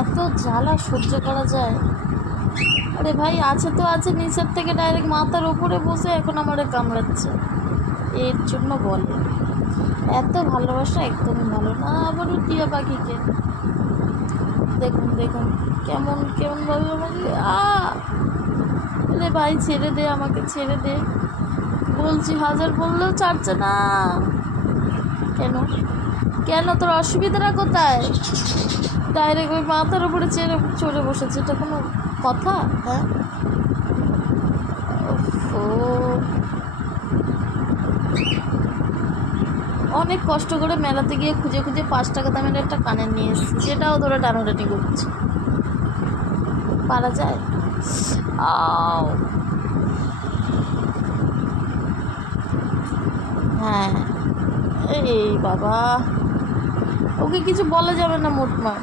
এত জ্বালা সহ্য করা যায়? আরে ভাই আছে তো আছে, নিচের থেকে ডাইরেক্ট মাথার উপরে বসে এখন আমারে কামড়াচ্ছে। এর জন্য বলে এত ভালোবাসা একদমই ভালো না। আবারও টিয়া পাখিকে দেখুন দেখুন কেমন কেমনভাবে আমাকে আরে ভাই ছেড়ে দে, আমাকে ছেড়ে দে বলছি, হাজার বললেও ছাড়ছে না। কেন কেন তোর অসুবিধাটা কোথায়? ডাইরেক্ট ওই মাথার উপরে চড়ে বসেছে, এটা কোনো কথা? হ্যাঁ, ও অনেক কষ্ট করে মেলাতে গিয়ে খুঁজে খুঁজে 5 টাকা দামের একটা কানের নিয়ে এসেছি, সেটাও ধরে টানাটানি করছে। পারা যায়? আও হ্যাঁ, এই বাবা, ওকে কিছু বলা যাবে না মোটমাট।